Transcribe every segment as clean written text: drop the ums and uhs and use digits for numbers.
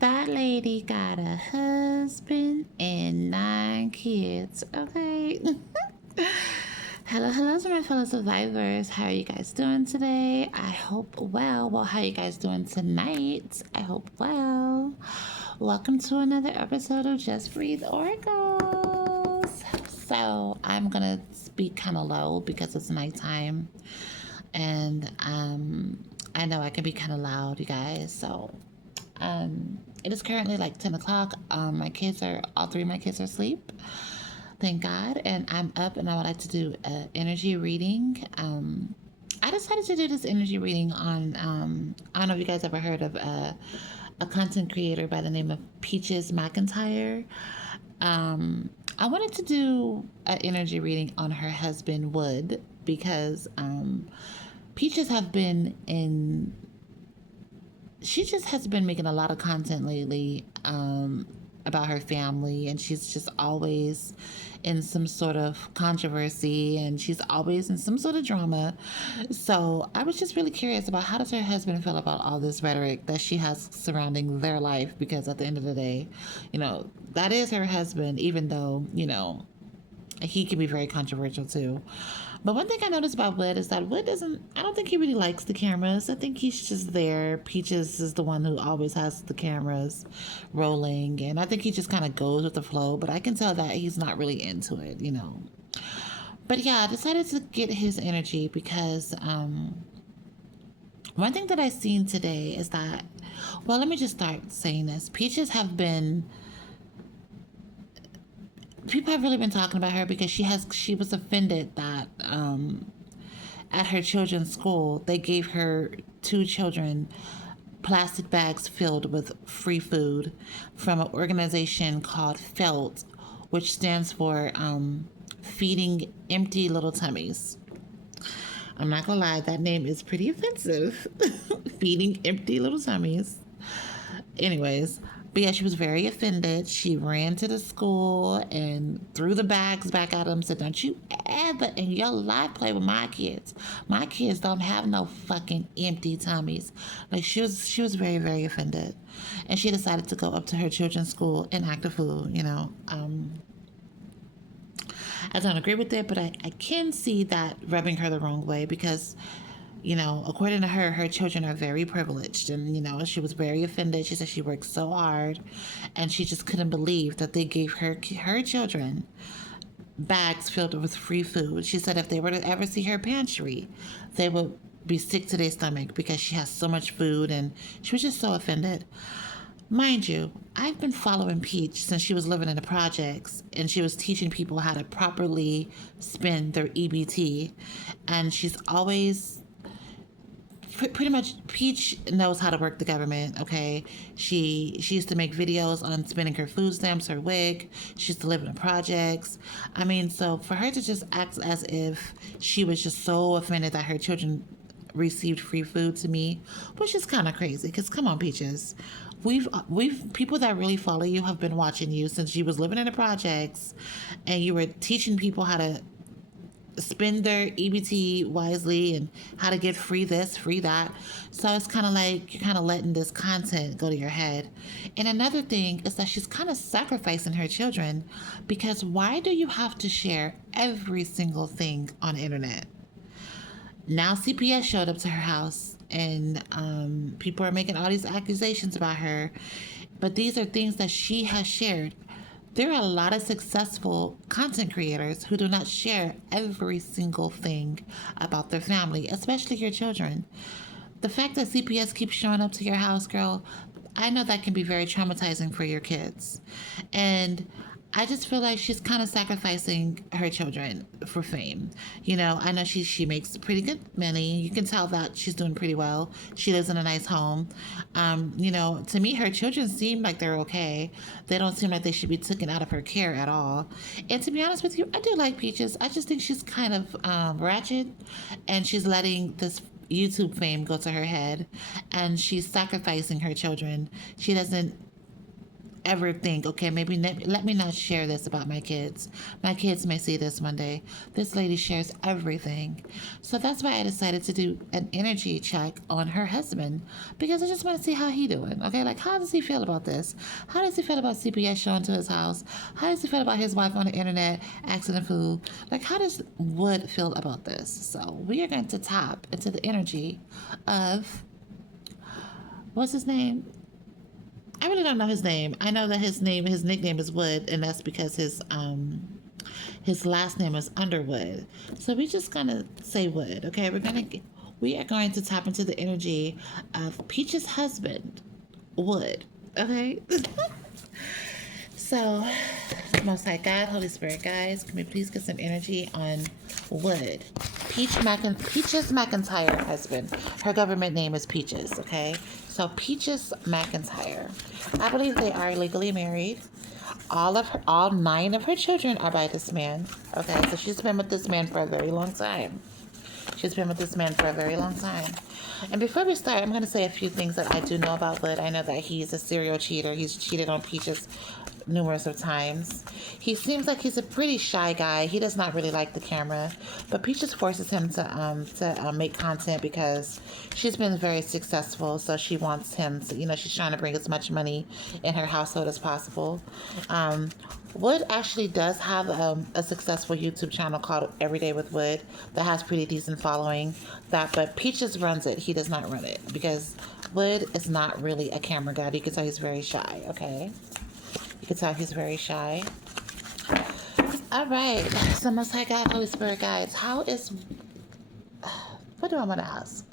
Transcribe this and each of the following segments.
That lady got a husband and 9 kids. Okay. Hello to my fellow survivors. How are you guys doing today? I hope well. Well, how are you guys doing tonight? I hope well. Welcome to another episode of Just Breathe Oracles. So I'm gonna speak kind of low because it's nighttime, and I know I can be kind of loud, you guys. So it is currently like 10 o'clock. All three of my kids are asleep. Thank God. And I'm up and I would like to do an energy reading. I decided to do this energy reading on, I don't know if you guys ever heard of a content creator by the name of Peaches McIntyre. I wanted to do an energy reading on her husband, Wood, because Peaches have been in she just has been making a lot of content lately about her family, and she's just always in some sort of controversy, and she's always in some sort of drama. So I was just really curious about how does her husband feel about all this rhetoric that she has surrounding their life, because at the end of the day, that is her husband, even though, he can be very controversial too. But one thing I noticed about Wood is that I don't think he really likes the cameras. I think he's just there. Peaches is the one who always has the cameras rolling. And I think he just kind of goes with the flow. But I can tell that he's not really into it. But yeah, I decided to get his energy because one thing that I seen today is that, well, let me just start saying this. People have really been talking about her because she was offended that at her children's school they gave her 2 children plastic bags filled with free food from an organization called FELT, which stands for Feeding Empty Little Tummies. I'm not gonna lie, that name is pretty offensive. Feeding Empty Little Tummies. Anyways, but yeah, she was very offended. She ran to the school and threw the bags back at them. Said, "Don't you ever in your life play with my kids. My kids don't have no fucking empty tummies." Like she was very, very offended, and she decided to go up to her children's school and act a fool. I don't agree with it, but I can see that rubbing her the wrong way because according to her, her children are very privileged. And, she was very offended. She said she worked so hard and she just couldn't believe that they gave her children bags filled with free food. She said if they were to ever see her pantry, they would be sick to their stomach because she has so much food, and she was just so offended. Mind you, I've been following Peach since she was living in the projects, and she was teaching people how to properly spend their EBT. And she's always pretty much, Peach knows how to work the government. Okay, she used to make videos on spending her food stamps, her wig. She used to live in the projects. I mean, so for her to just act as if she was just so offended that her children received free food, to me which is kind of crazy, because come on, Peaches, we've people that really follow you have been watching you since you was living in the projects, and you were teaching people how to spend their EBT wisely and how to get free this, free that. So it's kind of like you're kind of letting this content go to your head. And another thing is that she's kind of sacrificing her children, because why do you have to share every single thing on the internet? Now CPS showed up to her house, and people are making all these accusations about her, but these are things that she has shared. There are a lot of successful content creators who do not share every single thing about their family, especially your children. The fact that CPS keeps showing up to your house, girl, I know that can be very traumatizing for your kids. And I just feel like she's kind of sacrificing her children for fame. I know she makes pretty good money. You can tell that she's doing pretty well. She lives in a nice home. To me, her children seem like they're okay. They don't seem like they should be taken out of her care at all. And to be honest with you, I do like Peaches. I just think she's kind of ratchet, and she's letting this YouTube fame go to her head, and she's sacrificing her children. She doesn't ever think, okay, maybe let me not share this about my kids. My kids may see this one day. This lady shares everything. So that's why I decided to do an energy check on her husband, because I just want to see how he doing. Okay, like, how does he feel about this? How does he feel about CPS showing to his house? How does he feel about his wife on the internet asking him food? Like, how does Wood feel about this? So we are going to tap into the energy of, what's his name? I really don't know his name. I know that his nickname is Wood, and that's because his last name is Underwood. So we're just gonna say Wood, okay? We are going to tap into the energy of Peach's husband, Wood, okay? So, Most High God, Holy Spirit, guys, can we please get some energy on Wood? Peach's McIntyre husband. Her government name is Peaches, okay? So Peaches McIntyre. I believe they are legally married. All 9 of her children are by this man. Okay, so she's been with this man for a very long time. And before we start, I'm going to say a few things that I do know about Wood. I know that he's a serial cheater. He's cheated on Peaches numerous of times. He seems like he's a pretty shy guy. He does not really like the camera, but Peaches forces him to make content because she's been very successful. So she wants him to, she's trying to bring as much money in her household as possible. Wood actually does have a successful YouTube channel called Everyday with Wood that has pretty decent following. But Peaches runs it. He does not run it because Wood is not really a camera guy. You can tell he's very shy. Okay. You can tell he's very shy. All right. So, Most High God, Holy Spirit, guys, what do I want to ask?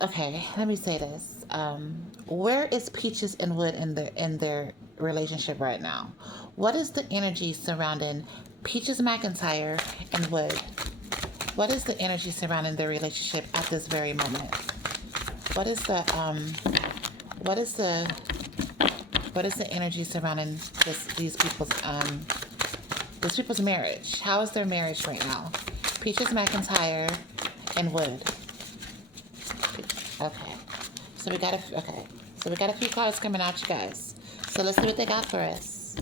Okay, let me say this. Where is Peaches and Wood in their relationship right now? What is the energy surrounding Peaches McIntyre and Wood? What is the energy surrounding their relationship at this very moment? What is the energy surrounding these people's marriage? How is their marriage right now? Peaches McIntyre and Wood. Okay. So we got a few cards coming out, you guys. So let's see what they got for us.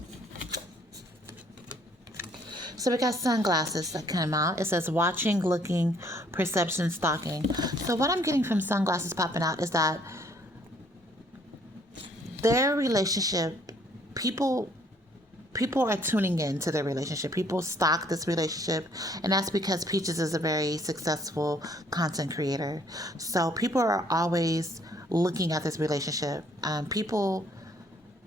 So we got sunglasses that come out. It says watching, looking, perception, stalking. So what I'm getting from sunglasses popping out is that their relationship, people are tuning in to their relationship. People stalk this relationship, and that's because Peaches is a very successful content creator. So people are always looking at this relationship. People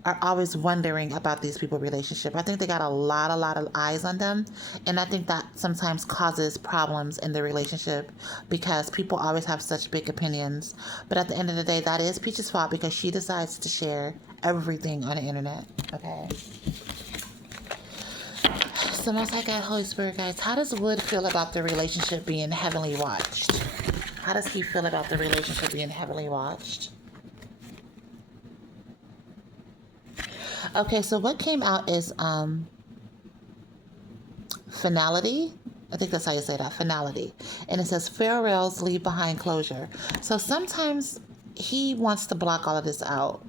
are always wondering about these people's relationship. I think they got a lot of eyes on them, and I think that sometimes causes problems in the relationship because people always have such big opinions. But at the end of the day, that is Peach's fault because she decides to share everything on the internet. Okay. So Most High God, Holy Spirit, guys, how does Wood feel about the relationship being heavily watched? How does he feel about the relationship being heavily watched? Okay, so what came out is finality. I think that's how you say that, finality. And it says farewells leave behind closure. So sometimes he wants to block all of this out.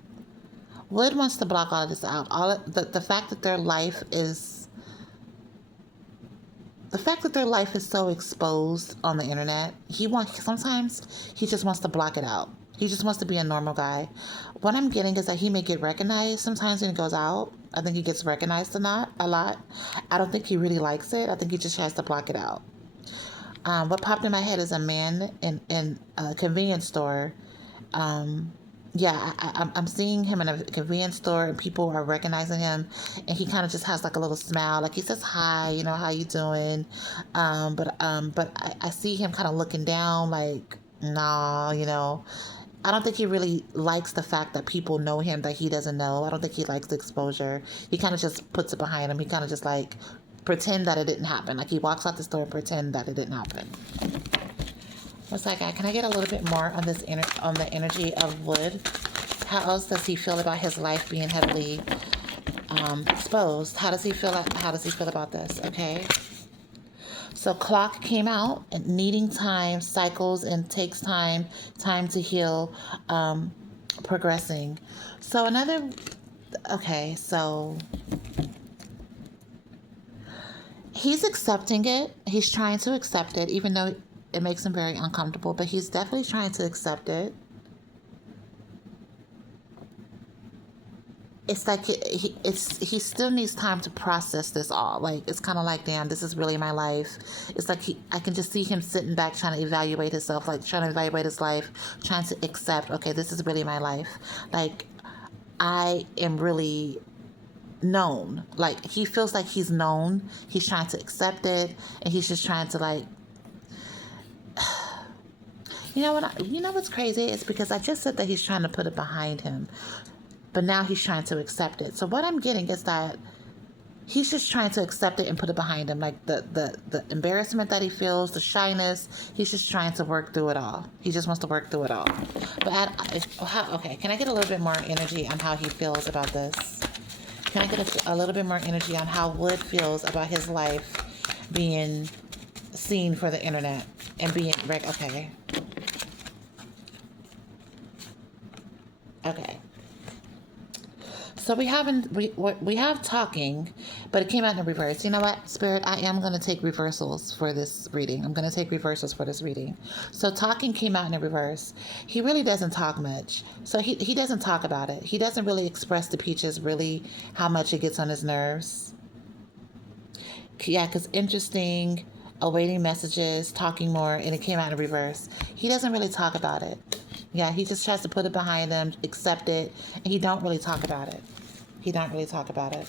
Wood wants to block all of this out. The fact that their life is so exposed on the internet, sometimes he just wants to block it out. He just wants to be a normal guy. What I'm getting is that he may get recognized sometimes when he goes out. I think he gets recognized a lot. I don't think he really likes it. I think he just tries to block it out. What popped in my head is a man in a convenience store. I'm seeing him in a convenience store and people are recognizing him, and he kind of just has like a little smile, like he says hi, how you doing? But I see him kind of looking down, like, nah, I don't think he really likes the fact that people know him that he doesn't know. I don't think he likes the exposure. He kind of just puts it behind him. He kind of just like pretend that it didn't happen. Like he walks out the store and pretend that it didn't happen. What's that guy? Can I get a little bit more on on the energy of Wood? How else does he feel about his life being heavily exposed? How does he feel about this? Okay. So clock came out, and needing time, cycles, and takes time to heal. progressing. So another, okay, so he's accepting it. He's trying to accept it, even though it makes him very uncomfortable, but he's definitely trying to accept it. It's like he still needs time to process this all. Like, it's kind of like, damn, this is really my life. It's like I can just see him sitting back trying to evaluate himself, like trying to evaluate his life, trying to accept, okay, this is really my life. Like, I am really known. Like, he feels like he's known. He's trying to accept it, and he's just trying to, like, you know what? You know what's crazy? It's because I just said that he's trying to put it behind him, but now he's trying to accept it. So what I'm getting is that he's just trying to accept it and put it behind him, like the embarrassment that he feels, the shyness. He's just trying to work through it all. He just wants to work through it all. But okay, can I get a little bit more energy on how he feels about this? Can I get a little bit more energy on how Wood feels about his life being seen for the internet and being okay. Okay. So we have talking, but it came out in reverse. You know what, Spirit? I am going to take reversals for this reading. I'm going to take reversals for this reading. So talking came out in a reverse. He really doesn't talk much. So he doesn't talk about it. He doesn't really express to Peaches really how much it gets on his nerves. Yeah, because interesting, awaiting messages, talking more, and it came out in reverse. He doesn't really talk about it. Yeah, he just tries to put it behind him, accept it, and he don't really talk about it. He don't really talk about it.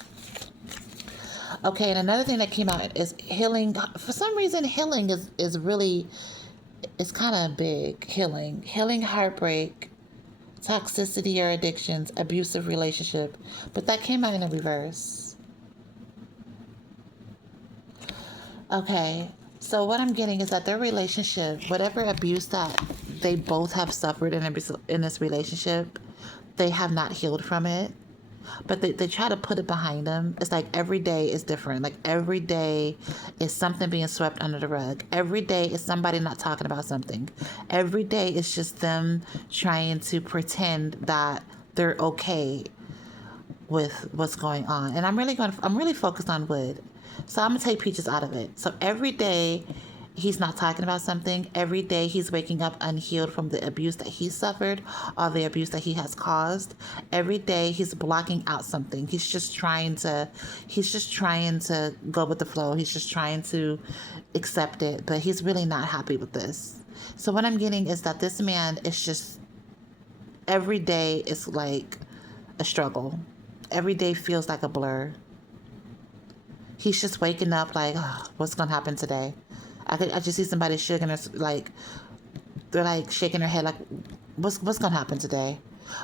Okay, and another thing that came out is healing. For some reason, healing is really, it's kind of big. Healing heartbreak, toxicity or addictions, abusive relationship. But that came out in a reverse. Okay, so what I'm getting is that their relationship, whatever abuse that they both have suffered in this relationship, they have not healed from it. But they try to put it behind them. It's like every day is different. Like every day is something being swept under the rug. Every day is somebody not talking about something. Every day is just them trying to pretend that they're okay with what's going on. And I'm really focused on Wood. So I'm gonna take Peaches out of it. So every day he's not talking about something. Every day he's waking up unhealed from the abuse that he suffered or the abuse that he has caused. Every day he's blocking out something. He's just trying to go with the flow. He's just trying to accept it, but he's really not happy with this. So what I'm getting is that this man is just, every day is like a struggle. Every day feels like a blur. He's just waking up like, oh, what's gonna happen today? I just see somebody shaking their, like, they're like shaking their head like, what's gonna happen today?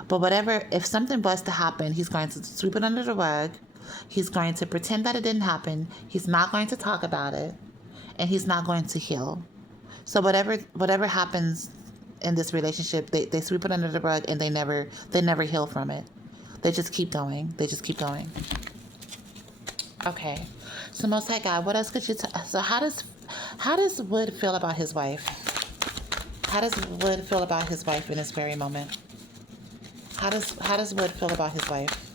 But whatever, if something was to happen, he's going to sweep it under the rug. He's going to pretend that it didn't happen. He's not going to talk about it, and he's not going to heal. So whatever happens in this relationship, they sweep it under the rug and they never heal from it. They just keep going. Okay. So Most High God, what else could you so how does Wood feel about his wife? How does Wood feel about his wife in this very moment? How does Wood feel about his wife?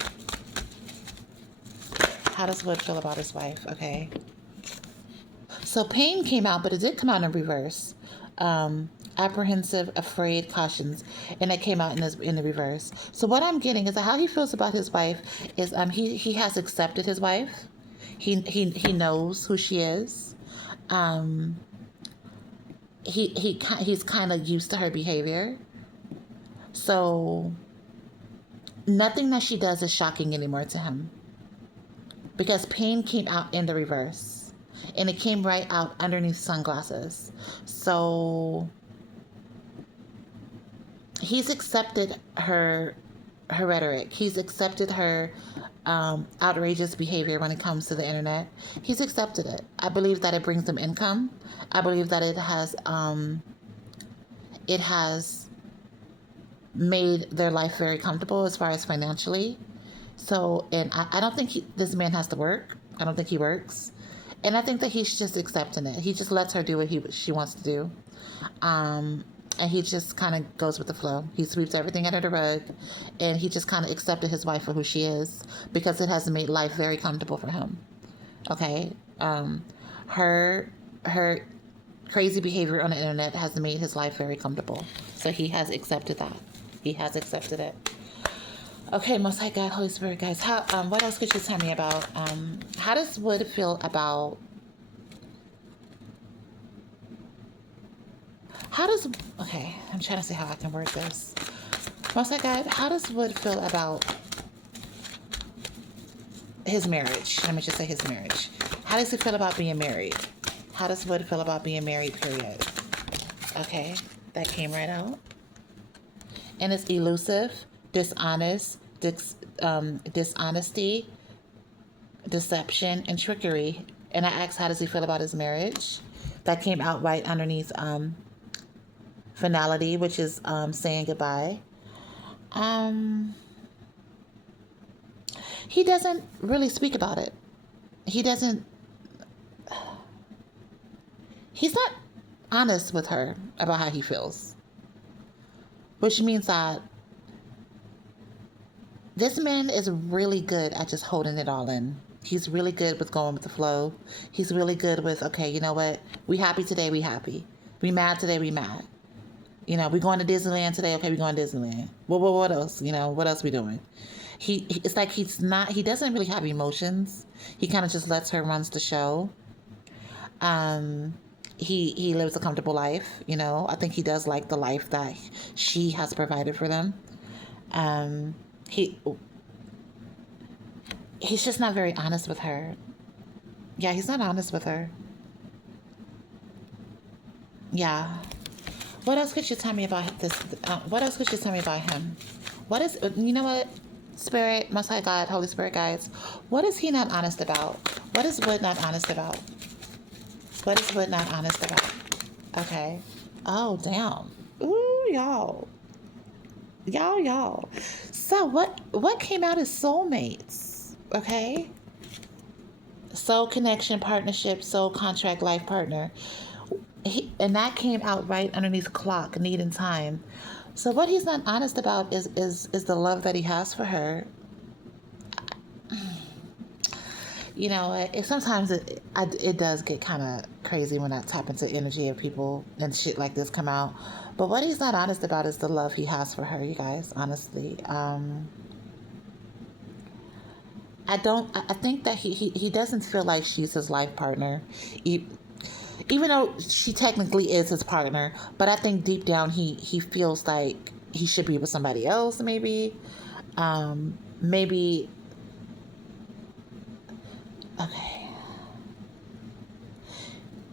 How does Wood feel about his wife? Okay. So pain came out, but it did come out in reverse. Apprehensive, afraid, cautions, and that came out in the reverse. So what I'm getting is that how he feels about his wife is he has accepted his wife. He knows who she is. He's kind of used to her behavior. So nothing that she does is shocking anymore to him. Because pain came out in the reverse. And it came right out underneath sunglasses. So he's accepted her rhetoric. He's accepted her outrageous behavior when it comes to the internet. He's accepted it. I believe that it brings them income. I believe that it has made their life very comfortable as far as financially. So, and I don't think this man has to work. I don't think he works. And I think that he's just accepting it. He just lets her do what she wants to do. and he just kind of goes with the flow. He sweeps everything under the rug, and he just kind of accepted his wife for who she is because it has made life very comfortable for him. Okay, her her crazy behavior on the internet has made his life very comfortable, so he has accepted that. He has accepted it. Okay, Most High God, Holy Spirit, guys. How? What else could you tell me about? How does Wood feel about? How does? Okay, I'm trying to see how I can word this. Most High God, how does Wood feel about his marriage? Let me just say his marriage. How does he feel about being married? How does Wood feel about being married? Period. Okay, that came right out. And it's elusive, dishonest, dishonesty, deception, and trickery. And I asked, how does he feel about his marriage? That came out right underneath finality, which is saying goodbye. He doesn't really speak about it. He doesn't. He's not honest with her about how he feels, which means that this man is really good at just holding it all in. He's really good with going with the flow. He's really good with, okay, you know what? We happy today, we happy. We mad today, we mad. You know, we going to Disneyland today, okay, we going to Disneyland. What else? You know, what else we doing? It's like he doesn't really have emotions. He kind of just lets her runs the show. He lives a comfortable life, you know. I think he does like the life that she has provided for them. He's just not very honest with her. Yeah, he's not honest with her. Yeah. What else could you tell me about this? What else could you tell me about him? What is, you know what? Spirit, Most High God, Holy Spirit, guys. What is he not honest about? What is Wood not honest about? What is Wood not honest about? Okay. Oh, damn. Ooh, y'all. Y'all. So what came out as soulmates? Okay. Soul connection, partnership, soul contract, life partner. And that came out right underneath clock, need and time. So what he's not honest about is the love that he has for her. You know, sometimes it does get kind of crazy when I tap into energy of people and shit like this come out. But what he's not honest about is the love he has for her, you guys, honestly. I think that he doesn't feel like she's his life partner. Even though she technically is his partner, but I think deep down he feels like he should be with somebody else, maybe. Maybe. Okay.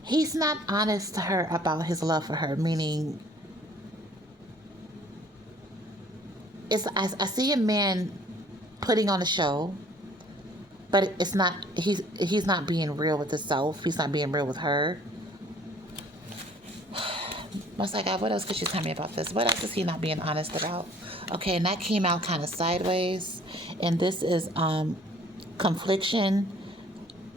He's not honest to her about his love for her, meaning I see a man putting on a show, but it's not he's not being real with himself. He's not being real with her. Most like God, what else could you tell me about this? What else is he not being honest about? Okay, and that came out kind of sideways. And this is confliction,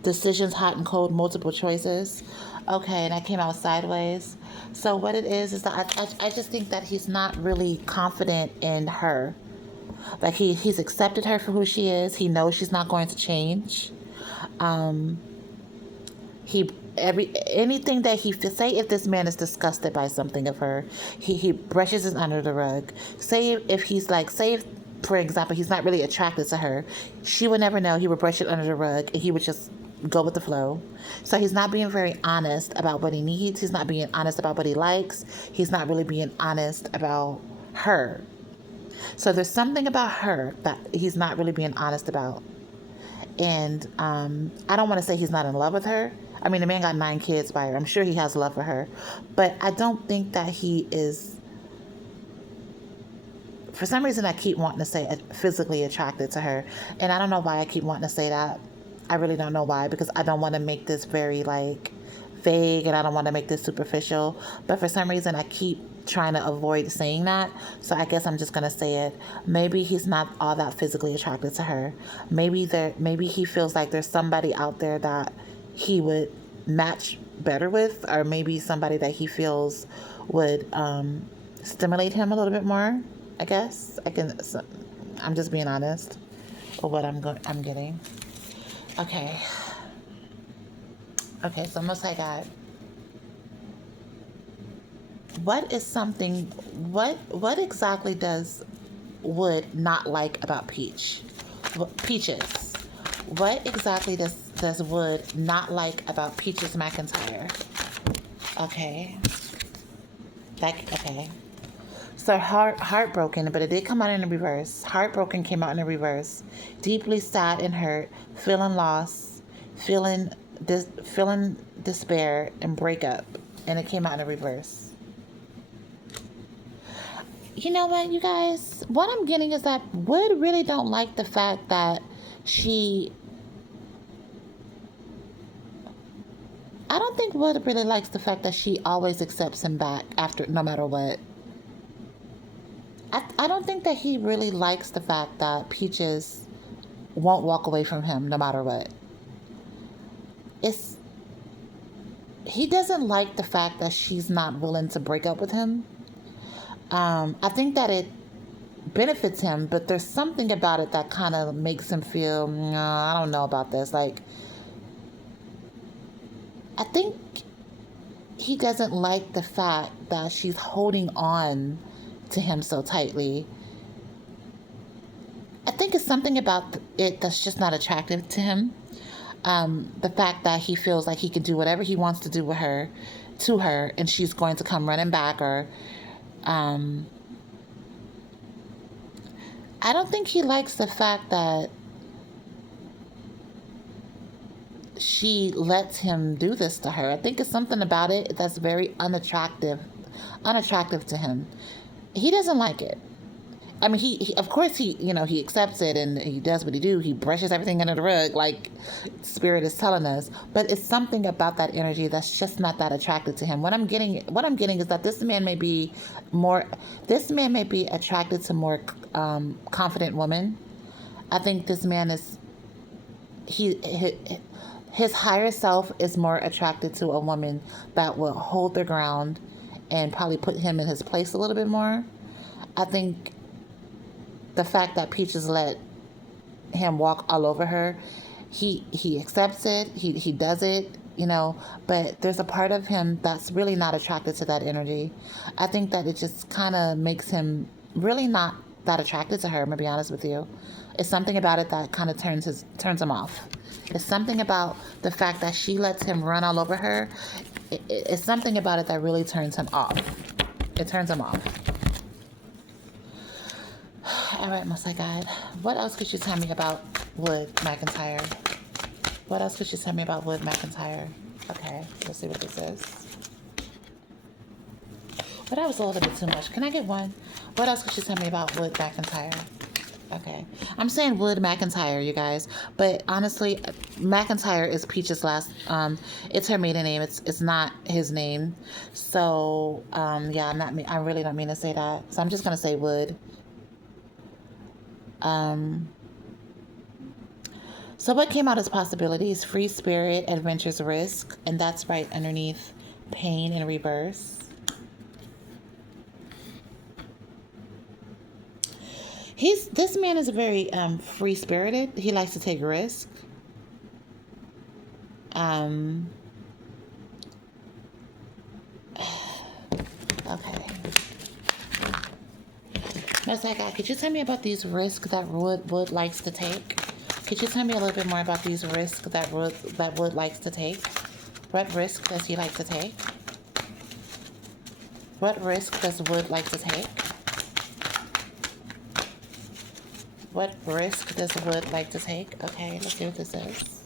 decisions, hot and cold, multiple choices. Okay, and that came out sideways. So what it is that I just think that he's not really confident in her. Like he's accepted her for who she is. He knows she's not going to change. Anything that he say, if this man is disgusted by something of her, he brushes it under the rug. Say if he's like, say if, for example, he's not really attracted to her, she would never know. He would brush it under the rug and he would just go with the flow. So he's not being very honest about what he needs. He's not being honest about what he likes. He's not really being honest about her. So there's something about her that he's not really being honest about. And I don't want to say he's not in love with her. I mean, the man got 9 kids by her. I'm sure he has love for her. But I don't think that he is... For some reason, I keep wanting to say physically attracted to her. And I don't know why I keep wanting to say that. I really don't know why. Because I don't want to make this very, vague. And I don't want to make this superficial. But for some reason, I keep trying to avoid saying that. So I guess I'm just going to say it. Maybe he's not all that physically attracted to her. Maybe he feels like there's somebody out there that he would match better with, or maybe somebody that he feels would stimulate him a little bit more. I guess I can. So, I'm just being honest with what I'm getting. Okay. Okay. So most I got. What is something? What exactly does Wood not like about Peaches? What exactly does Wood not like about Peaches McIntyre? Okay. Okay. So heartbroken, but it did come out in the reverse. Heartbroken came out in the reverse. Deeply sad and hurt, feeling lost, feeling despair and breakup, and it came out in the reverse. You know what, you guys? What I'm getting is that Wood really don't like the fact that she. I don't think Wood really likes the fact that she always accepts him back after no matter what. I don't think that he really likes the fact that Peaches won't walk away from him no matter what. It's he doesn't like the fact that she's not willing to break up with him. I think that it benefits him, but there's something about it that kind of makes him feel, I don't know about this. Like, I think he doesn't like the fact that she's holding on to him so tightly. I think it's something about it that's just not attractive to him. The fact that he feels like he can do whatever he wants to do with her, to her, and she's going to come running back, or I don't think he likes the fact that she lets him do this to her. I think it's something about it that's very unattractive to him. He doesn't like it. I mean, he of course he accepts it and he does what he do. He brushes everything under the rug like Spirit is telling us. But it's something about that energy that's just not that attractive to him. What I'm getting is that this man may be attracted to more confident women. I think this man is his higher self is more attracted to a woman that will hold their ground and probably put him in his place a little bit more. I think the fact that Peaches let him walk all over her, he accepts it, he does it, but there's a part of him that's really not attracted to that energy. I think that it just kind of makes him really not that attracted to her, I'm gonna be honest with you. It's something about it that kind of turns him off. It's something about the fact that she lets him run all over her. It's something about it that really turns him off. It turns him off. All right, most I got. What else could you tell me about Wood McIntyre? What else could you tell me about Wood McIntyre? Okay, let's see what this is. But that was a little bit too much. Can I get one? What else could you tell me about Wood McIntyre? Okay. I'm saying Wood McIntyre, you guys. But honestly, McIntyre is Peach's last, it's her maiden name. It's not his name. So, yeah, I really don't mean to say that. So I'm just going to say Wood. So what came out as possibilities? Free spirit, adventures, risk. And that's right underneath pain in reverse. This man is very free-spirited. He likes to take risks. Okay. Most I got. Could you tell me about these risks that Wood likes to take? Could you tell me a little bit more about these risks that Wood likes to take? What risk does he like to take? What risk does Wood like to take? What risk does Wood like to take? Okay, let's see what this is.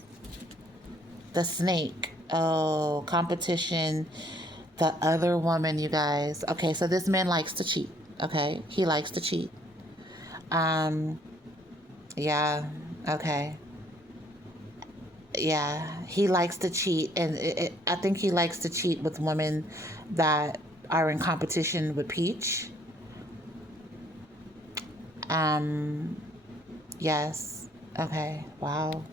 The snake. Oh, competition. The other woman, you guys. Okay, so this man likes to cheat. Okay, he likes to cheat. Yeah, okay. Yeah, he likes to cheat. And I think he likes to cheat with women that are in competition with Peach. Yes. Okay. Wow.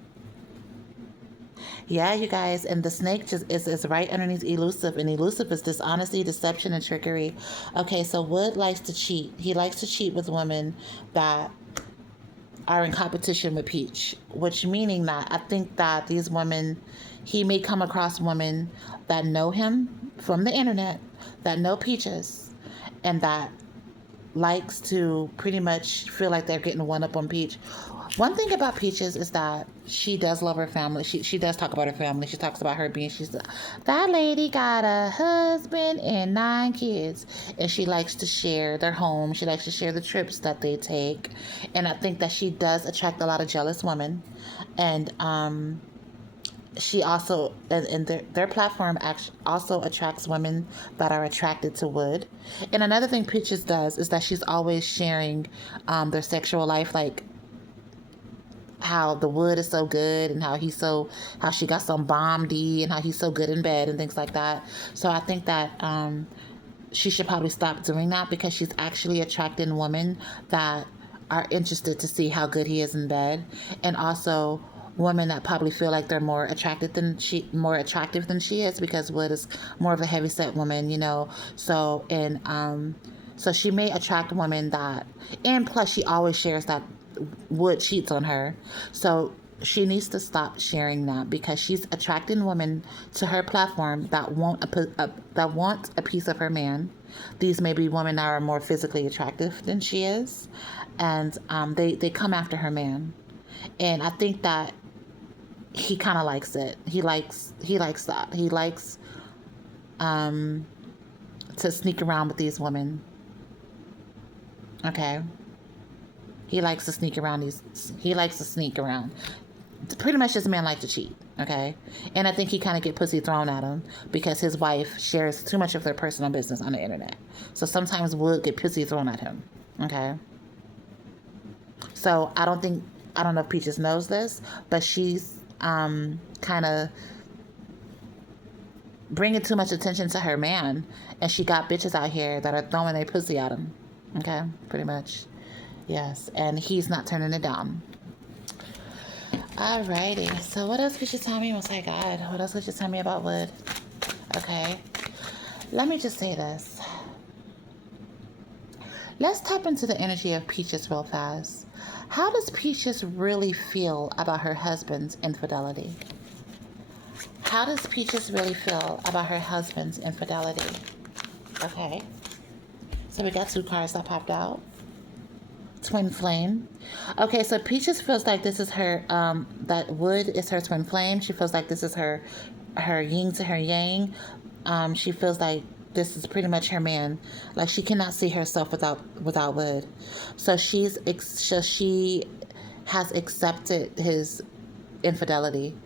Yeah, you guys, and the snake just is right underneath elusive, and elusive is dishonesty, deception, and trickery. Okay, so Wood likes to cheat. He likes to cheat with women that are in competition with Peach, which meaning that I think that these women, he may come across women that know him from the internet, that know Peaches, and that likes to pretty much feel like they're getting one up on Peach. One thing about Peaches is that she does love her family. She does talk about her family. She talks about her being, that lady got a husband and 9 kids. And she likes to share their home. She likes to share the trips that they take. And I think that she does attract a lot of jealous women. And she also, and their platform actually also attracts women that are attracted to Wood. And another thing Peaches does is that she's always sharing their sexual life, like how the Wood is so good and how she got some bomb D and how he's so good in bed and things like that. So I think that she should probably stop doing that, because she's actually attracting women that are interested to see how good he is in bed, and also women that probably feel like they're more attractive than she is, because Wood is more of a heavyset woman, you know. So and so she may attract women that, and plus she always shares that Wood cheats on her. So she needs to stop sharing that, because she's attracting women to her platform that want a piece of her man. These may be women that are more physically attractive than she is, and they come after her man. And I think that he kind of likes it. He likes that. He likes to sneak around with these women. Okay. He likes to sneak around he likes to sneak around. Pretty much this man likes to cheat, okay? And I think he kind of get pussy thrown at him because his wife shares too much of their personal business on the internet. So sometimes Wood get pussy thrown at him, okay? So I don't know if Peaches knows this, but she's kind of bringing too much attention to her man, and she got bitches out here that are throwing their pussy at him, okay? Pretty much. Yes, and he's not turning it down. Alrighty, so what else could you tell me? Oh my God, what else could you tell me about Wood? Okay, let me just say this. Let's tap into the energy of Peaches real fast. How does Peaches really feel about her husband's infidelity? How does Peaches really feel about her husband's infidelity? Okay, so we got 2 cards that popped out. Twin flame. Okay, so Peaches feels like this is her, that Wood is her twin flame. She feels like this is her yin to her yang. She feels like this is pretty much her man. Like she cannot see herself without Wood. So she has accepted his infidelity.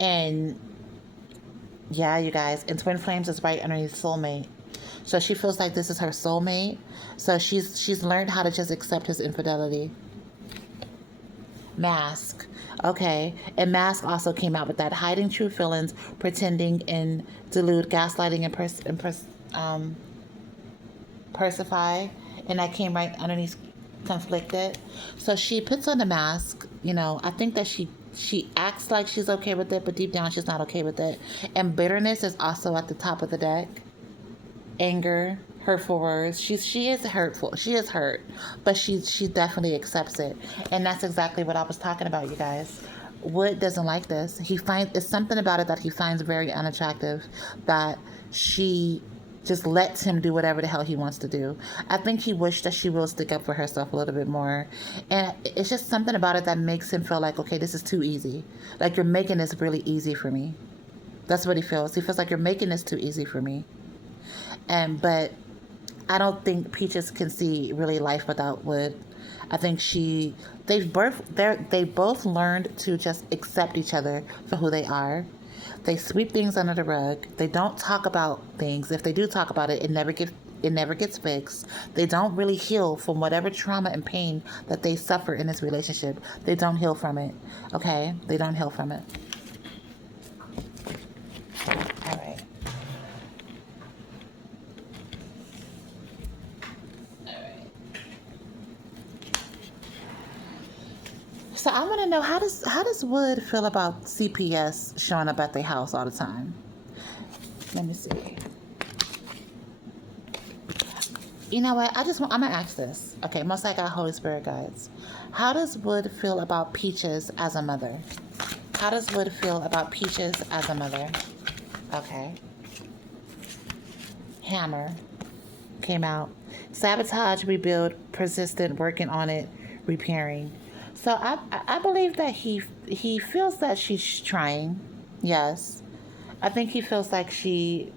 And yeah, you guys, and twin flames is right underneath soulmate. So she feels like this is her soulmate. So she's learned how to just accept his infidelity. Mask. Okay. And Mask also came out with that. Hiding true feelings, pretending and delude, gaslighting and persify. And that came right underneath conflicted. So she puts on the mask. You know, I think that she acts like she's okay with it, but deep down she's not okay with it. And bitterness is also at the top of the deck. Anger, hurtful words. She is hurtful. She is hurt, but she definitely accepts it, and that's exactly what I was talking about, you guys. Wood doesn't like this. It's something about it that he finds very unattractive. That she just lets him do whatever the hell he wants to do. I think he wished that she will stick up for herself a little bit more, and it's just something about it that makes him feel like, okay, this is too easy. Like you're making this really easy for me. That's what he feels. He feels like you're making this too easy for me. But I don't think Peaches can see really life without Wood. I think they both learned to just accept each other for who they are. They sweep things under the rug. They don't talk about things. If they do talk about it, it never gets fixed. They don't really heal from whatever trauma and pain that they suffer in this relationship. They don't heal from it. Okay? They don't heal from it. All right. So I want to know, how does Wood feel about CPS showing up at their house all the time? Let me see. You know what? I'm gonna ask this. Okay, most I got Holy Spirit guides. How does Wood feel about Peaches as a mother? How does Wood feel about Peaches as a mother? Okay. Hammer came out. Sabotage, rebuild, persistent, working on it, repairing. So I believe that he feels that she's trying. Yes. I think he feels like she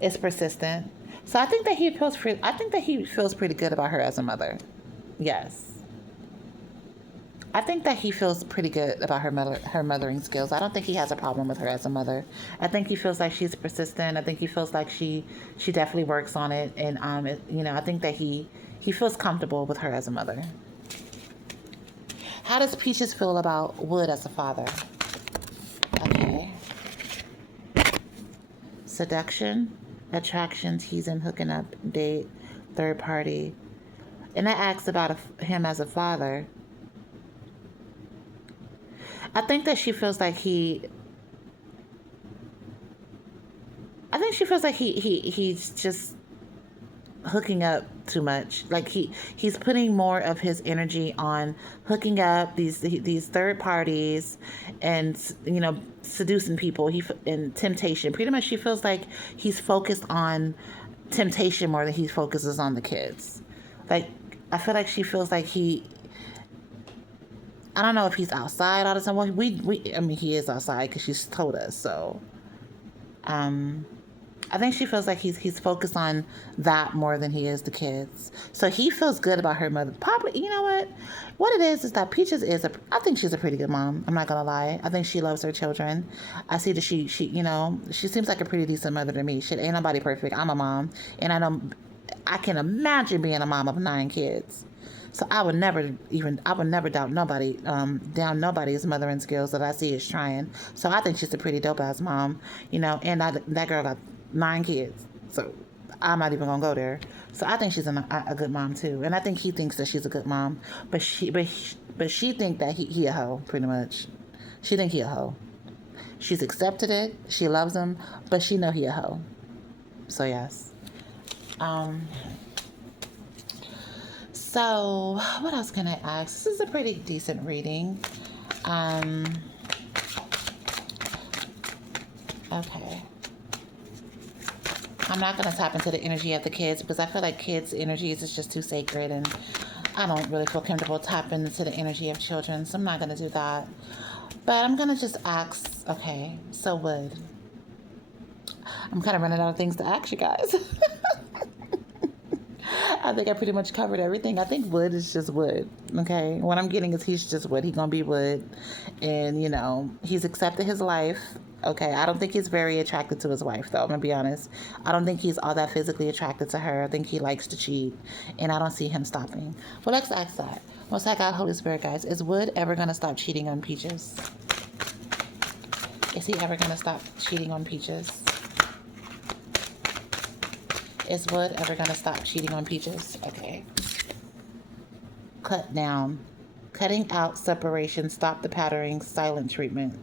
is persistent. So I think that he feels pretty good about her as a mother. Yes. I think that he feels pretty good about her mothering skills. I don't think he has a problem with her as a mother. I think he feels like she's persistent. I think he feels like she definitely works on it, and I think that he feels comfortable with her as a mother. How does Peaches feel about Wood as a father? Okay. Seduction, attraction, teasing, hooking up, date, third party. And I asked about him as a father. I think that she feels like he's just hooking up too much. Like he's putting more of his energy on hooking up these third parties, and seducing people. And temptation. Pretty much, she feels like he's focused on temptation more than he focuses on the kids. Like, I feel like she feels like I don't know if he's outside all the time. Well, he is outside because she's told us. So, I think she feels like he's focused on that more than he is the kids. So he feels good about her mother. Probably, you know what? What it is that Peaches I think she's a pretty good mom. I'm not gonna lie. I think she loves her children. I see that she seems like a pretty decent mother to me. Shit, ain't nobody perfect. I'm a mom, and I can imagine being a mom of 9 kids. So I would never doubt nobody, down nobody's mothering skills that I see is trying. So I think she's a pretty dope ass mom, and that girl got 9 kids. So I'm not even gonna go there. So I think she's a good mom too, and I think he thinks that she's a good mom. But she think that he a hoe, pretty much. She think he a hoe. She's accepted it. She loves him, but she know he a hoe. So yes. So, what else can I ask? This is a pretty decent reading. Okay. I'm not going to tap into the energy of the kids because I feel like kids' energies is just too sacred, and I don't really feel comfortable tapping into the energy of children, so I'm not going to do that. But I'm going to just ask, okay, so Wood. I'm kind of running out of things to ask you guys. I think I pretty much covered everything. I think Wood is just Wood, okay? What I'm getting is he's just Wood. He's going to be Wood. And, he's accepted his life, okay? I don't think he's very attracted to his wife, though. I'm going to be honest. I don't think he's all that physically attracted to her. I think he likes to cheat, and I don't see him stopping. Well, let's ask that. Once I got Holy Spirit, guys, is Wood ever going to stop cheating on Peaches? Is he ever going to stop cheating on Peaches? Is Wood ever going to stop cheating on Peaches? Okay. Cut down. Cutting out, separation, stop the patterning, silent treatment.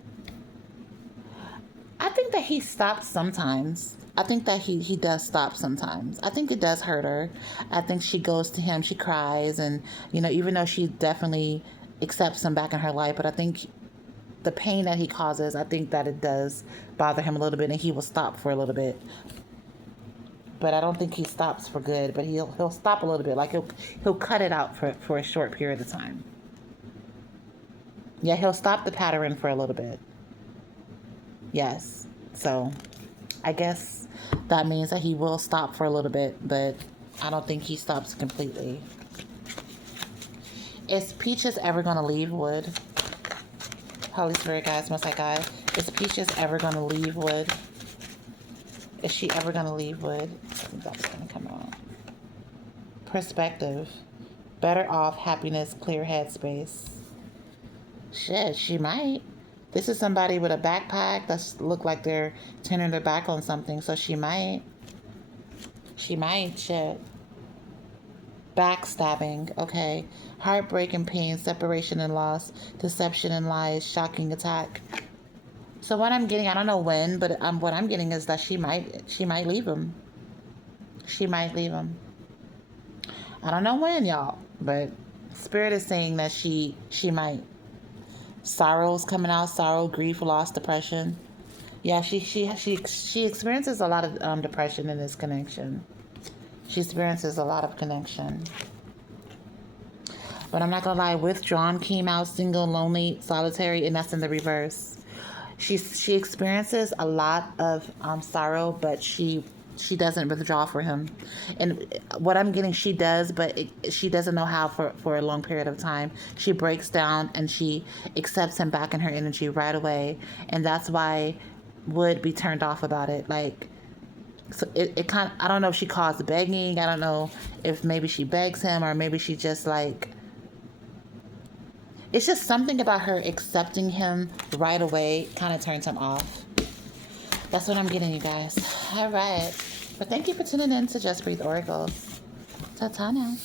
I think that he stops sometimes. I think that he does stop sometimes. I think it does hurt her. I think she goes to him, she cries, and, even though she definitely accepts him back in her life, but I think the pain that he causes, I think that it does bother him a little bit, and he will stop for a little bit. But I don't think he stops for good. But he'll stop a little bit. Like he'll cut it out for a short period of time. Yeah, he'll stop the pattern for a little bit. Yes. So I guess that means that he will stop for a little bit, but I don't think he stops completely. Is Peaches ever going to leave Wood? Holy Spirit, guys, Most High God. Is Peaches ever going to leave Wood? Is she ever going to leave Wood? I think that's going to come out. Perspective. Better off, happiness, clear headspace. Shit, she might. This is somebody with a backpack that look like they're turning their back on something, so she might. She might, shit. backstabbing, okay? Heartbreak and pain, separation and loss, deception and lies, shocking attack. So what I'm getting, I don't know when, but what I'm getting is that she might leave him. She might leave him. I don't know when, y'all, but Spirit is saying that she might. Sorrow's coming out, sorrow, grief, loss, depression. Yeah, she experiences a lot of depression in this connection. She experiences a lot of connection. But I'm not gonna lie, withdrawn came out, single, lonely, solitary, and that's in the reverse. She experiences a lot of sorrow, but she doesn't withdraw for him. And what I'm getting, she does, but she doesn't know how for a long period of time. She breaks down and she accepts him back in her energy right away, and that's why would be turned off about it. Like, so it kind of, I don't know if she calls begging. I don't know if maybe she begs him, or maybe she just like, it's just something about her accepting him right away kind of turns him off. That's what I'm getting, you guys. All right. But thank you for tuning in to Just Breathe Oracles. Ta-ta now.